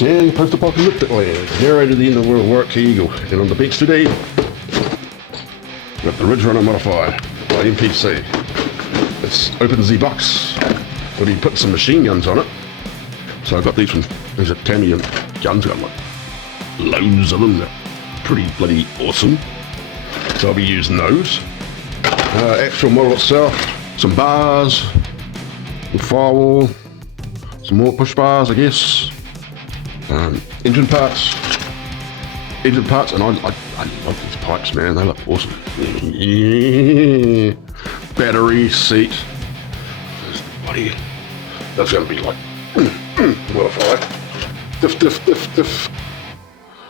Gang, post-apocalyptic land. Narrated the end of the world work to Eagle. And on the beach today, got the Ridge Runner Modified by MPC. It's open Z box. We'll be putting some machine guns on it. So I got these from, these are Tamiya guns. Got like loads of them. They're pretty bloody awesome. So I'll be using those. Actual model itself, some bars, a firewall, some more push bars, I guess. Engine parts, and I love these pipes, man. They look awesome. Yeah. Battery, seat. Body. That's going to be like modified. Diff.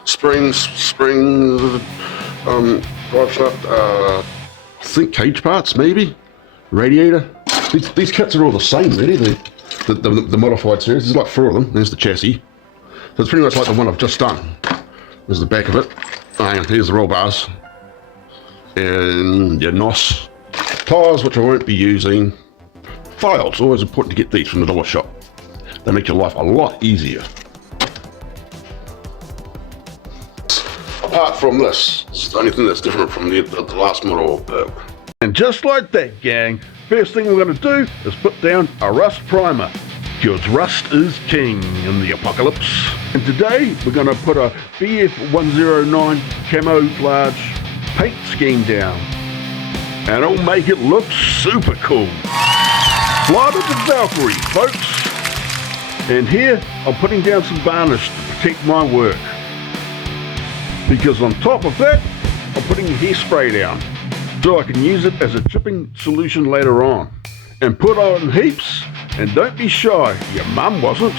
Springs. Drive shaft. I think cage parts, maybe. Radiator. These kits are all the same, really. The modified series. There's like 4 of them. There's the chassis. So it's pretty much like the one I've just done. There's the back of it. And here's the roll bars. And your NOS. Tyres, which I won't be using. Files, always important to get these from the dollar shop. They make your life a lot easier. Apart from this, it's the only thing that's different from the last model. And just like that, gang, first thing we're going to do is put down a rust primer. Because rust is king in the apocalypse. And today we're going to put a BF109 camouflage paint scheme down. And it'll make it look super cool. Fly with the Valkyrie, folks. And here I'm putting down some varnish to protect my work. Because on top of that, I'm putting hairspray down. So I can use it as a chipping solution later on. And put on heaps. And don't be shy, your mum wasn't.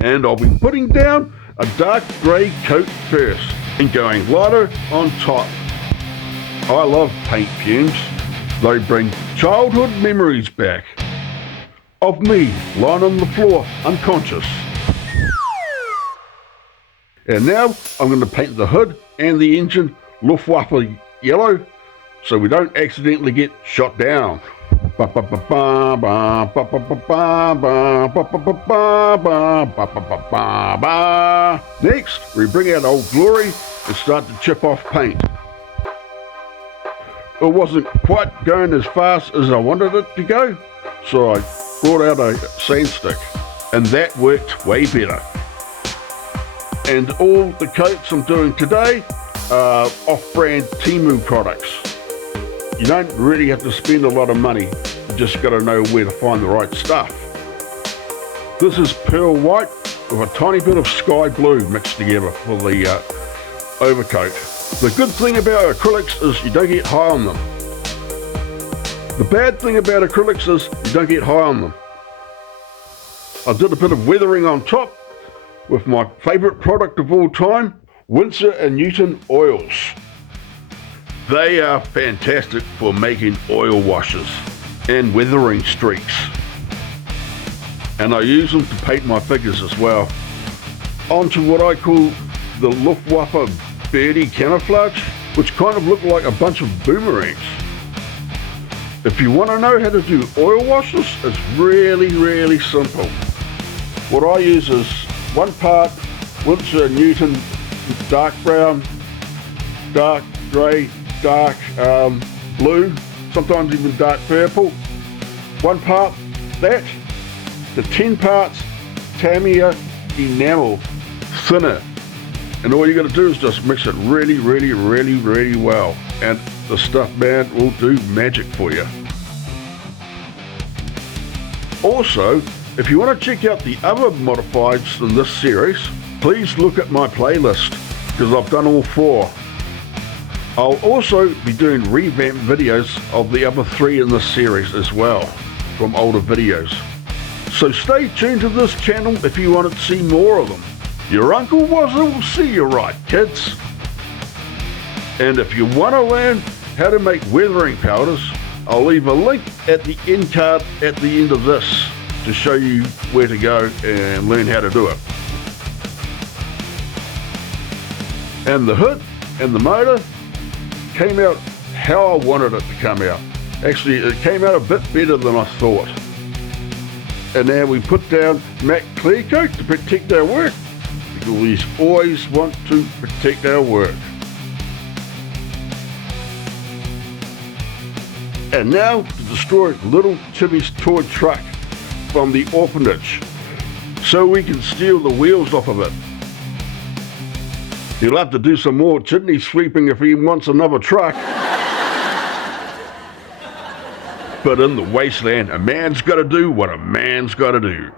And I'll be putting down a dark grey coat first and going lighter on top. I love paint fumes. They bring childhood memories back of me lying on the floor unconscious. And now I'm going to paint the hood and the engine Luftwaffe yellow, so we don't accidentally get shot down. Next, we bring out Old Glory and start to chip off paint. It wasn't quite going as fast as I wanted it to go, so I brought out a sand stick, and that worked way better. And all the coats I'm doing today are off-brand Tamiya products. You don't really have to spend a lot of money, you just got to know where to find the right stuff. This is pearl white with a tiny bit of sky blue mixed together for the overcoat. The good thing about acrylics is you don't get high on them. The bad thing about acrylics is you don't get high on them. I did a bit of weathering on top with my favourite product of all time, Winsor & Newton oils. They are fantastic for making oil washes and weathering streaks. And I use them to paint my figures as well. Onto what I call the Luftwaffe birdie camouflage, which kind of look like a bunch of boomerangs. If you want to know how to do oil washes, it's really simple. What I use is 1 part Winsor & Newton dark brown, dark grey, dark blue, sometimes even dark purple. 1 part that to 10 parts Tamiya enamel thinner. And all you got to do is just mix it really well. And the stuff, man, will do magic for you. Also, if you want to check out the other modifieds in this series, please look at my playlist, because I've done all 4. I'll also be doing revamped videos of the other 3 in this series as well, from older videos. So stay tuned to this channel if you want to see more of them. Your Uncle Wazza will see you right, kids. And if you want to learn how to make weathering powders, I'll leave a link at the end card at the end of this to show you where to go and learn how to do it. And the hood and the motor came out how I wanted it to come out. Actually, it came out a bit better than I thought. And now we put down matte clear coat to protect our work, because we always want to protect our work. And now to destroy little Timmy's toy truck from the orphanage, so we can steal the wheels off of it. He'll have to do some more chimney sweeping if he wants another truck. But in the wasteland, a man's got to do what a man's got to do.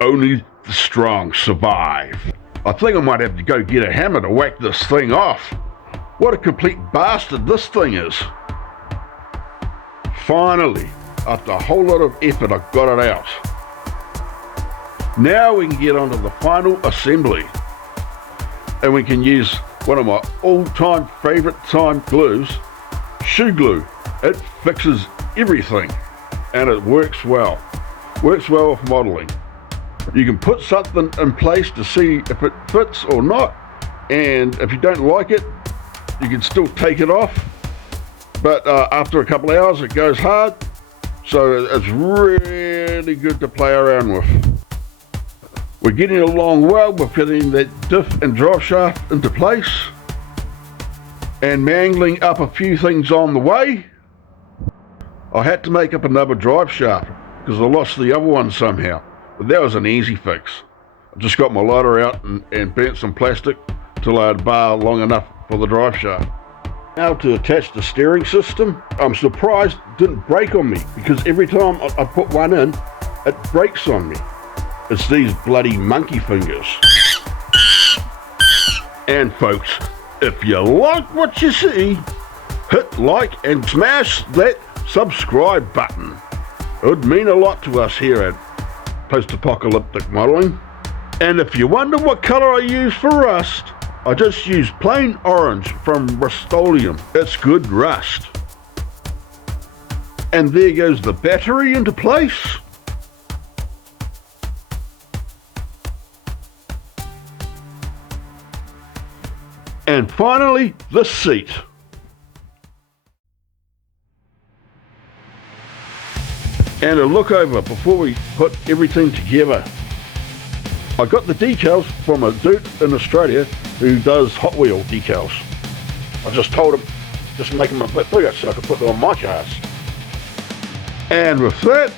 Only the strong survive. I think I might have to go get a hammer to whack this thing off. What a complete bastard this thing is. Finally, after a whole lot of effort, I got it out. Now we can get on to the final assembly. And we can use one of my all-time favorite glues, shoe glue. It fixes everything, and it works well. Works well with modeling. You can put something in place to see if it fits or not, and if you don't like it, you can still take it off, but after a couple of hours it goes hard, so it's really good to play around with. We're getting along well with getting that diff and drive shaft into place and mangling up a few things on the way. I had to make up another drive shaft because I lost the other one somehow, but that was an easy fix. I just got my lighter out and bent some plastic till I had a bar long enough for the drive shaft. Now to attach the steering system, I'm surprised it didn't break on me, because every time I put one in, it breaks on me. It's these bloody monkey fingers. And folks, if you like what you see, hit like and smash that subscribe button. It would mean a lot to us here at Post-Apocalyptic Modeling. And if you wonder what colour I use for rust, I just use plain orange from Rust-Oleum. It's good rust. And there goes the battery into place. And finally, the seat. And a look over before we put everything together. I got the decals from a dude in Australia who does Hot Wheel decals. I just told him, just make them a bit bigger so I could put them on my cars. And with that,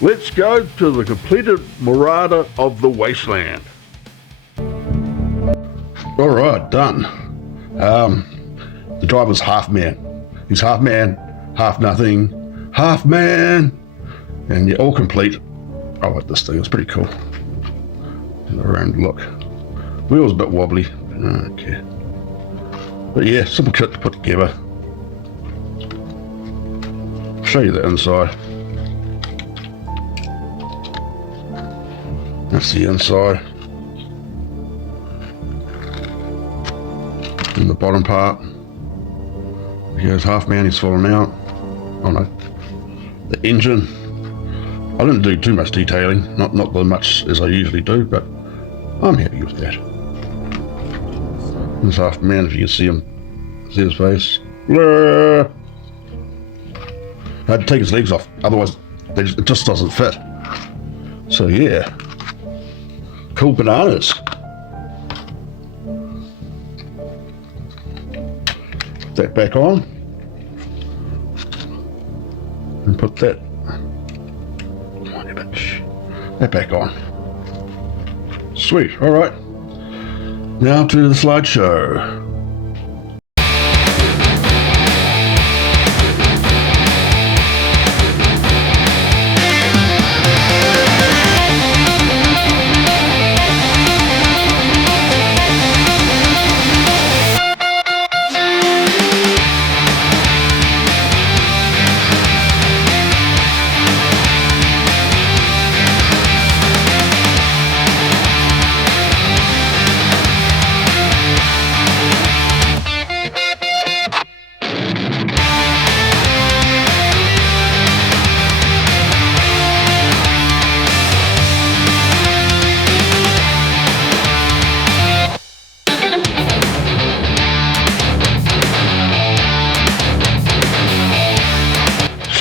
let's go to the completed Marauder of the Wasteland. Alright, done. The driver's half man. He's half man, half nothing, half man. And you're all complete. I like this thing, it's pretty cool. Around look. Wheel's a bit wobbly. Okay. But yeah, simple kit to put together. I'll show you the inside. That's the inside. And the bottom part. Here's half man, he's falling out. Oh no. The engine. I didn't do too much detailing, not as much as I usually do, but I'm happy with that. This half man, if you can see him, see his face. Blah. I had to take his legs off, otherwise it just doesn't fit. So yeah, cool bananas. Put that back on, and put that back on. Sweet, alright. Now to the slideshow.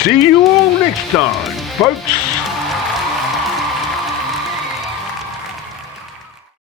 See you all next time, folks.